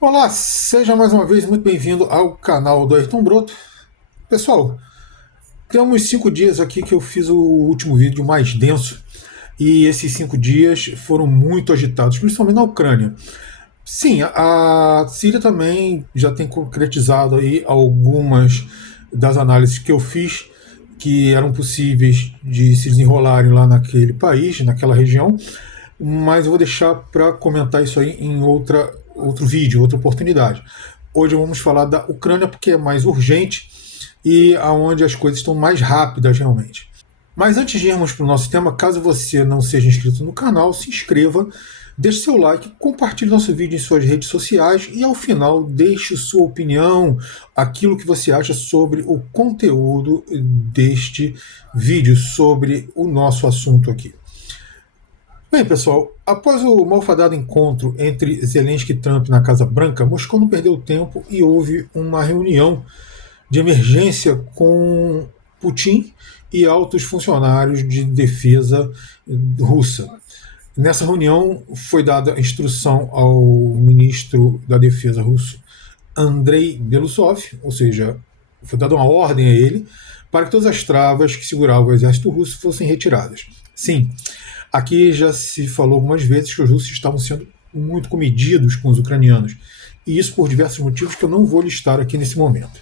Olá, seja mais uma vez muito bem-vindo ao canal do Ayrton Broto. Pessoal, temos 5 dias aqui que eu fiz o último vídeo mais denso e esses 5 dias foram muito agitados, principalmente na Ucrânia. Sim, a Síria também já tem concretizado aí algumas das análises que eu fiz que eram possíveis de se desenrolarem lá naquele país, naquela região, mas eu vou deixar para comentar isso aí em outro vídeo, outra oportunidade. Hoje vamos falar da Ucrânia porque é mais urgente e aonde as coisas estão mais rápidas realmente. Mas antes de irmos para o nosso tema, caso você não seja inscrito no canal, se inscreva, deixe seu like, compartilhe nosso vídeo em suas redes sociais e ao final deixe sua opinião, aquilo que você acha sobre o conteúdo deste vídeo, sobre o nosso assunto aqui. Bem, pessoal, após o malfadado encontro entre Zelensky e Trump na Casa Branca, Moscou não perdeu tempo e houve uma reunião de emergência com Putin e altos funcionários de defesa russa. Nessa reunião foi dada instrução ao ministro da Defesa russo, Andrei Belousov, ou seja, foi dada uma ordem a ele para que todas as travas que seguravam o exército russo fossem retiradas. Sim, aqui já se falou algumas vezes que os russos estavam sendo muito comedidos com os ucranianos, e isso por diversos motivos que eu não vou listar aqui nesse momento.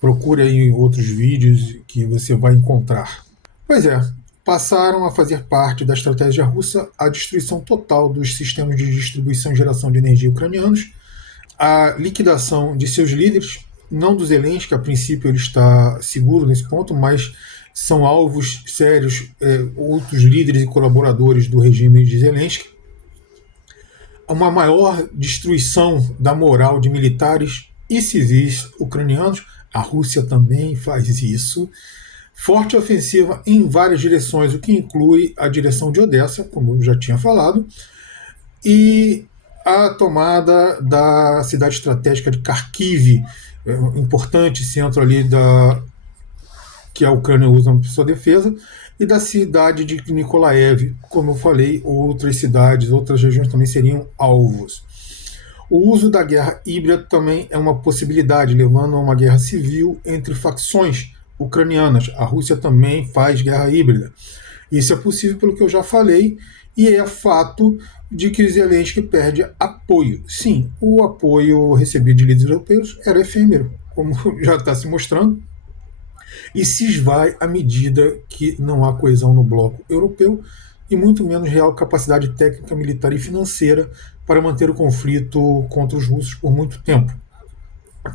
Procure aí em outros vídeos que você vai encontrar. Pois é, passaram a fazer parte da estratégia russa a destruição total dos sistemas de distribuição e geração de energia ucranianos, a liquidação de seus líderes, não do Zelensky, que a princípio ele está seguro nesse ponto, mas são alvos sérios outros líderes e colaboradores do regime de Zelensky, uma maior destruição da moral de militares e civis ucranianos. A Rússia também faz isso. Forte ofensiva em várias direções, o que inclui a direção de Odessa, como eu já tinha falado, e a tomada da cidade estratégica de Kharkiv, importante centro ali que a Ucrânia usa para sua defesa, e da cidade de Nikolaev, como eu falei, outras cidades, outras regiões também seriam alvos. O uso da guerra híbrida também é uma possibilidade, levando a uma guerra civil entre facções ucranianas. A Rússia também faz guerra híbrida. Isso é possível pelo que eu já falei, e é fato de que Zelensky perde apoio. Sim, o apoio recebido de líderes europeus era efêmero, como já está se mostrando, e se esvai à medida que não há coesão no bloco europeu e muito menos real capacidade técnica, militar e financeira para manter o conflito contra os russos por muito tempo.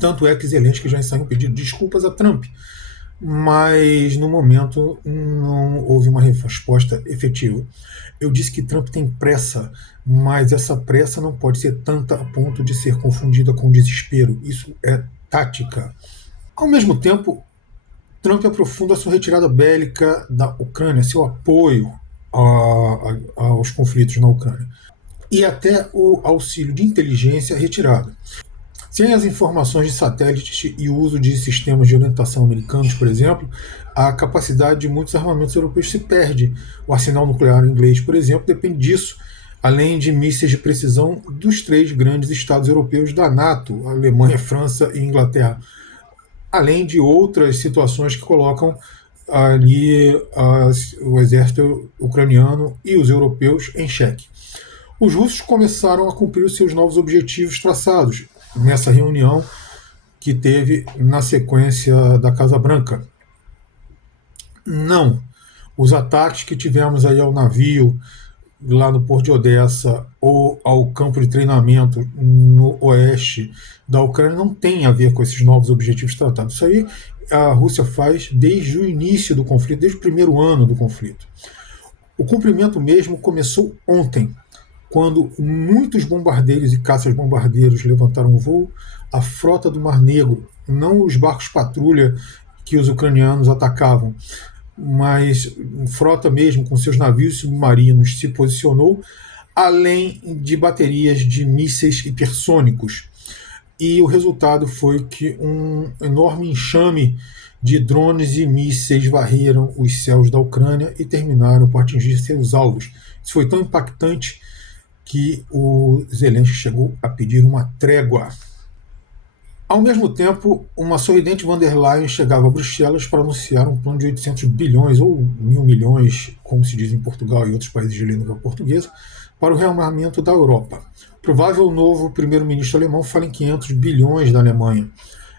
Tanto é que Zelensky já ensaiou um pedido de desculpas a Trump, mas no momento não houve uma resposta efetiva. Eu disse que Trump tem pressa, mas essa pressa não pode ser tanta a ponto de ser confundida com desespero. Isso é tática. Ao mesmo tempo, Trump aprofunda sua retirada bélica da Ucrânia, seu apoio aos conflitos na Ucrânia, e até o auxílio de inteligência retirado. Sem as informações de satélites e o uso de sistemas de orientação americanos, por exemplo, a capacidade de muitos armamentos europeus se perde. O arsenal nuclear inglês, por exemplo, depende disso, além de mísseis de precisão dos 3 grandes estados europeus da NATO, Alemanha, França e Inglaterra, além de outras situações que colocam ali o exército ucraniano e os europeus em xeque. Os russos começaram a cumprir os seus novos objetivos traçados nessa reunião que teve na sequência da Casa Branca. Não, os ataques que tivemos aí ao navio lá no Porto de Odessa ou ao campo de treinamento no oeste da Ucrânia não tem a ver com esses novos objetivos tratados. Isso aí a Rússia faz desde o início do conflito, desde o primeiro ano do conflito. O cumprimento mesmo começou ontem, quando muitos bombardeiros e caças-bombardeiros levantaram voo, a frota do Mar Negro, não os barcos patrulha que os ucranianos atacavam, mas frota mesmo com seus navios submarinos se posicionou, além de baterias de mísseis hipersônicos. E o resultado foi que um enorme enxame de drones e mísseis varreram os céus da Ucrânia e terminaram por atingir seus alvos. Isso foi tão impactante que o Zelensky chegou a pedir uma trégua. Ao mesmo tempo, uma sorridente von der Leyen chegava a Bruxelas para anunciar um plano de 800 bilhões ou 1.000 milhões, como se diz em Portugal e outros países de língua portuguesa, para o rearmamento da Europa. Provável novo primeiro-ministro alemão fala em 500 bilhões da Alemanha.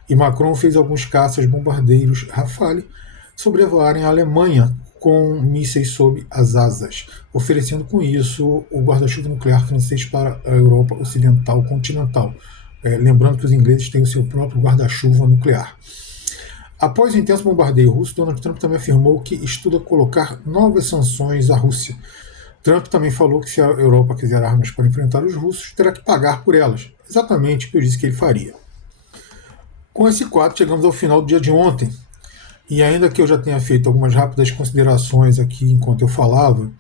E Macron fez alguns caças bombardeiros Rafale sobrevoarem a Alemanha com mísseis sob as asas, oferecendo com isso o guarda-chuva nuclear francês para a Europa ocidental continental. Lembrando que os ingleses têm o seu próprio guarda-chuva nuclear. Após o intenso bombardeio russo, Donald Trump também afirmou que estuda colocar novas sanções à Rússia. Trump também falou que se a Europa quiser armas para enfrentar os russos, terá que pagar por elas. Exatamente o que eu disse que ele faria. Com esse quadro, chegamos ao final do dia de ontem. E ainda que eu já tenha feito algumas rápidas considerações aqui enquanto eu falava,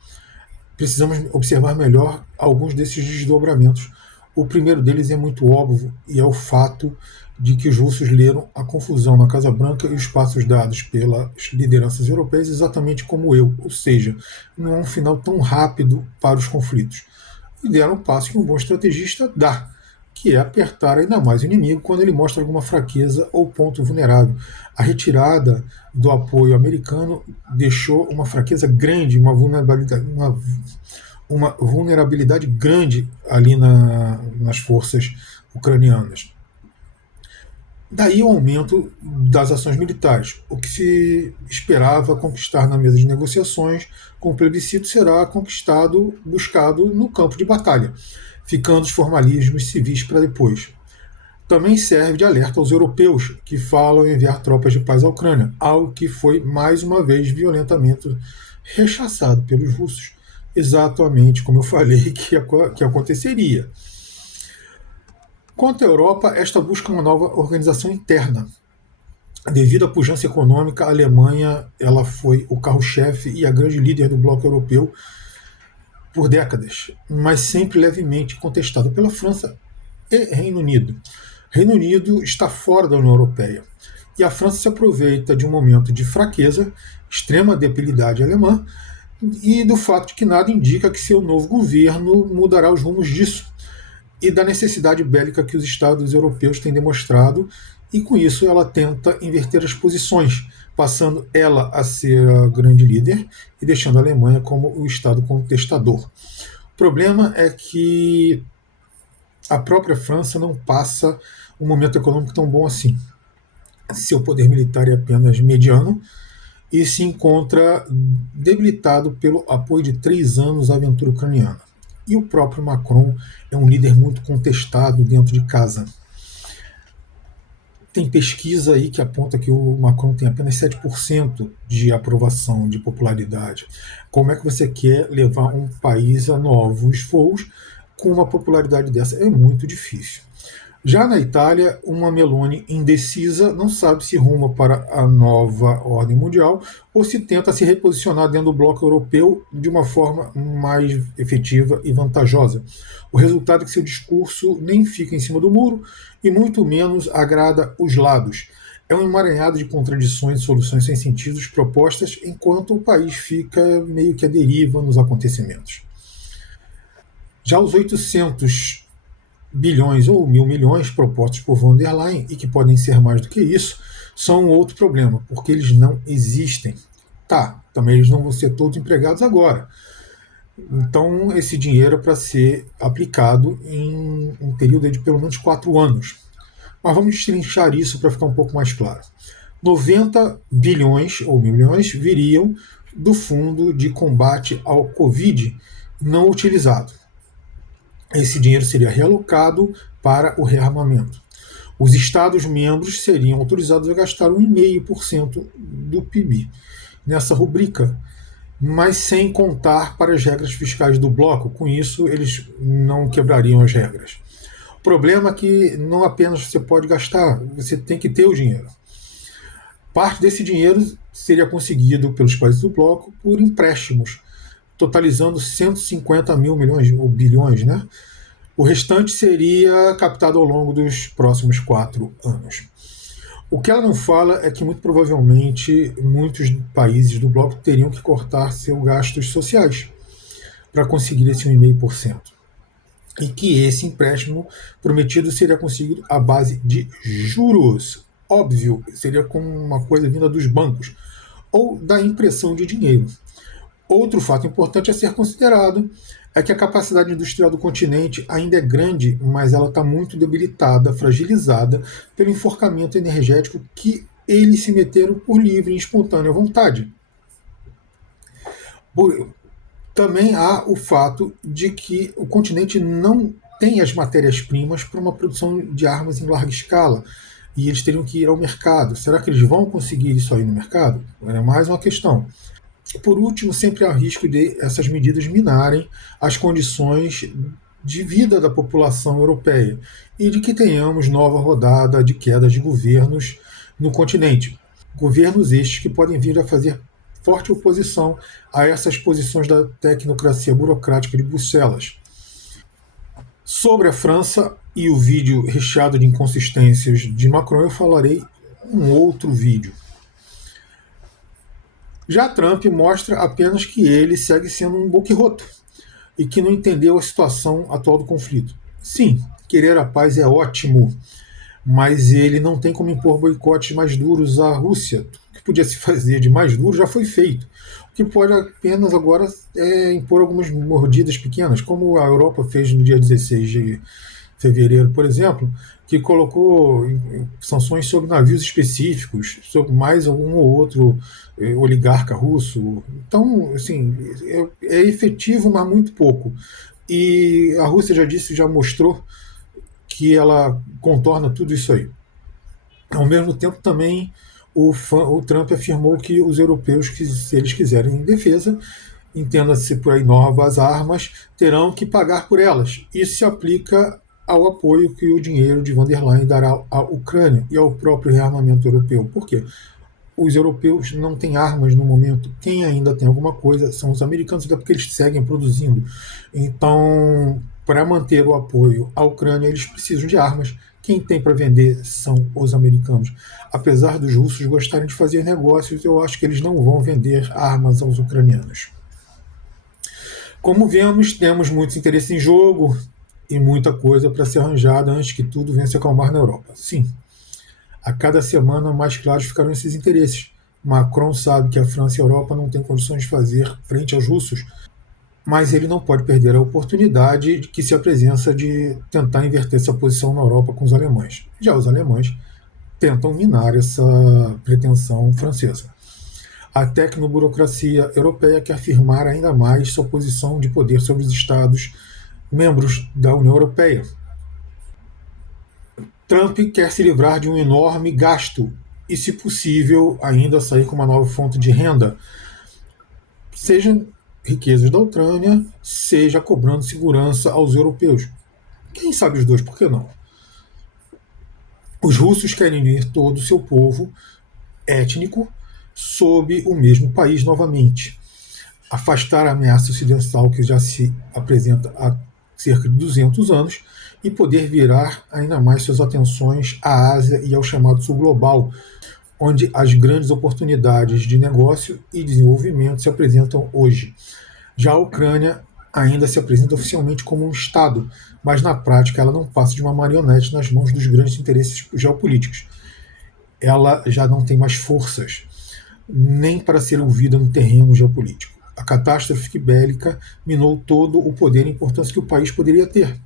precisamos observar melhor alguns desses desdobramentos. O primeiro deles é muito óbvio e é o fato de que os russos leram a confusão na Casa Branca e os passos dados pelas lideranças europeias exatamente como eu, ou seja, não é um final tão rápido para os conflitos. E deram o passo que um bom estrategista dá, que é apertar ainda mais o inimigo quando ele mostra alguma fraqueza ou ponto vulnerável. A retirada do apoio americano deixou uma fraqueza grande, uma vulnerabilidade grande ali nas forças ucranianas. Daí o aumento das ações militares. O que se esperava conquistar na mesa de negociações com o plebiscito será buscado no campo de batalha, ficando os formalismos civis para depois. Também serve de alerta aos europeus que falam em enviar tropas de paz à Ucrânia, algo que foi mais uma vez violentamente rechaçado pelos russos, exatamente como eu falei que aconteceria. Quanto à Europa, esta busca uma nova organização interna. Devido à pujança econômica, a Alemanha ela foi o carro-chefe e a grande líder do bloco europeu por décadas, mas sempre levemente contestado pela França e Reino Unido. Reino Unido está fora da União Europeia e a França se aproveita de um momento de fraqueza, extrema debilidade alemã e do fato de que nada indica que seu novo governo mudará os rumos disso e da necessidade bélica que os Estados europeus têm demonstrado, e com isso ela tenta inverter as posições, passando ela a ser a grande líder e deixando a Alemanha como o Estado contestador. O problema é que a própria França não passa um momento econômico tão bom assim. Seu poder militar é apenas mediano e se encontra debilitado pelo apoio de 3 anos à aventura ucraniana. E o próprio Macron é um líder muito contestado dentro de casa. Tem pesquisa aí que aponta que o Macron tem apenas 7% de aprovação, de popularidade. Como é que você quer levar um país a novos voos com uma popularidade dessa? É muito difícil. Já na Itália, uma Meloni indecisa não sabe se ruma para a nova ordem mundial ou se tenta se reposicionar dentro do bloco europeu de uma forma mais efetiva e vantajosa. O resultado é que seu discurso nem fica em cima do muro e muito menos agrada os lados. É um emaranhado de contradições e soluções sem sentido propostas, enquanto o país fica meio que à deriva nos acontecimentos. Já os 800 bilhões ou 1.000 milhões propostos por von der Leyen, e que podem ser mais do que isso, são um outro problema, porque eles não existem. Também eles não vão ser todos empregados agora. Então, esse dinheiro é para ser aplicado em um período de pelo menos 4 anos. Mas vamos destrinchar isso para ficar um pouco mais claro. 90 bilhões ou 1.000 milhões viriam do fundo de combate ao Covid não utilizado. Esse dinheiro seria realocado para o rearmamento. Os Estados-membros seriam autorizados a gastar 1,5% do PIB nessa rubrica, mas sem contar para as regras fiscais do bloco. Com isso, eles não quebrariam as regras. O problema é que não apenas você pode gastar, você tem que ter o dinheiro. Parte desse dinheiro seria conseguido pelos países do bloco por empréstimos, totalizando 150 mil milhões ou bilhões, né? O restante seria captado ao longo dos próximos 4 anos. O que ela não fala é que, muito provavelmente, muitos países do bloco teriam que cortar seus gastos sociais para conseguir esse 1,5%. e que esse empréstimo prometido seria conseguido à base de juros. Óbvio, seria como uma coisa vinda dos bancos ou da impressão de dinheiro. Outro fato importante a ser considerado é que a capacidade industrial do continente ainda é grande, mas ela está muito debilitada, fragilizada pelo enforcamento energético que eles se meteram por livre e espontânea vontade. Também há o fato de que o continente não tem as matérias-primas para uma produção de armas em larga escala e eles teriam que ir ao mercado. Será que eles vão conseguir isso aí no mercado? É mais uma questão. Por último, sempre há risco de essas medidas minarem as condições de vida da população europeia e de que tenhamos nova rodada de quedas de governos no continente. Governos estes que podem vir a fazer forte oposição a essas posições da tecnocracia burocrática de Bruxelas. Sobre a França e o vídeo recheado de inconsistências de Macron, eu falarei um outro vídeo. Já Trump mostra apenas que ele segue sendo um boquiroto e que não entendeu a situação atual do conflito. Sim, querer a paz é ótimo, mas ele não tem como impor boicotes mais duros à Rússia. O que podia se fazer de mais duro já foi feito. O que pode apenas agora é impor algumas mordidas pequenas, como a Europa fez no dia 16 de fevereiro, por exemplo, que colocou sanções sobre navios específicos, sobre mais algum ou outro oligarca russo. Então, assim, é efetivo, mas muito pouco. E a Rússia já disse, já mostrou que ela contorna tudo isso aí. Ao mesmo tempo, também o Trump afirmou que os europeus, que se eles quiserem defesa, entenda-se por aí novas armas, terão que pagar por elas. Isso se aplica ao apoio que o dinheiro de von der Leyen dará à Ucrânia e ao próprio rearmamento europeu. Por quê? Os europeus não têm armas no momento. Quem ainda tem alguma coisa são os americanos, até porque eles seguem produzindo. Então, para manter o apoio à Ucrânia, eles precisam de armas. Quem tem para vender são os americanos. Apesar dos russos gostarem de fazer negócios, eu acho que eles não vão vender armas aos ucranianos. Como vemos, temos muitos interesses em jogo e muita coisa para ser arranjada antes que tudo venha se acalmar na Europa. Sim, a cada semana mais claros ficarão esses interesses. Macron sabe que a França e a Europa não têm condições de fazer frente aos russos, mas ele não pode perder a oportunidade que se apresenta de tentar inverter essa posição na Europa com os alemães. Já os alemães tentam minar essa pretensão francesa. A tecnoburocracia europeia quer afirmar ainda mais sua posição de poder sobre os Estados membros da União Europeia. Trump quer se livrar de um enorme gasto e, se possível, ainda sair com uma nova fonte de renda, seja riquezas da Ucrânia, seja cobrando segurança aos europeus. Quem sabe os dois, por que não? Os russos querem unir todo o seu povo étnico sob o mesmo país novamente. Afastar a ameaça ocidental que já se apresenta há cerca de 200 anos e poder virar ainda mais suas atenções à Ásia e ao chamado Sul Global, onde as grandes oportunidades de negócio e desenvolvimento se apresentam hoje. Já a Ucrânia ainda se apresenta oficialmente como um Estado, mas na prática ela não passa de uma marionete nas mãos dos grandes interesses geopolíticos. Ela já não tem mais forças, nem para ser ouvida no terreno geopolítico. A catástrofe bélica minou todo o poder e importância que o país poderia ter.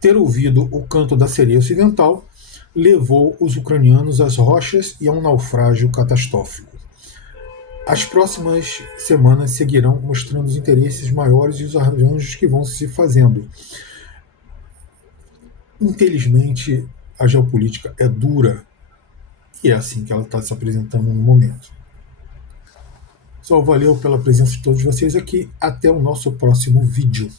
Ter ouvido o canto da sereia ocidental levou os ucranianos às rochas e a um naufrágio catastrófico. As próximas semanas seguirão mostrando os interesses maiores e os arranjos que vão se fazendo. Infelizmente, a geopolítica é dura e é assim que ela está se apresentando no momento. Só valeu pela presença de todos vocês aqui. Até o nosso próximo vídeo.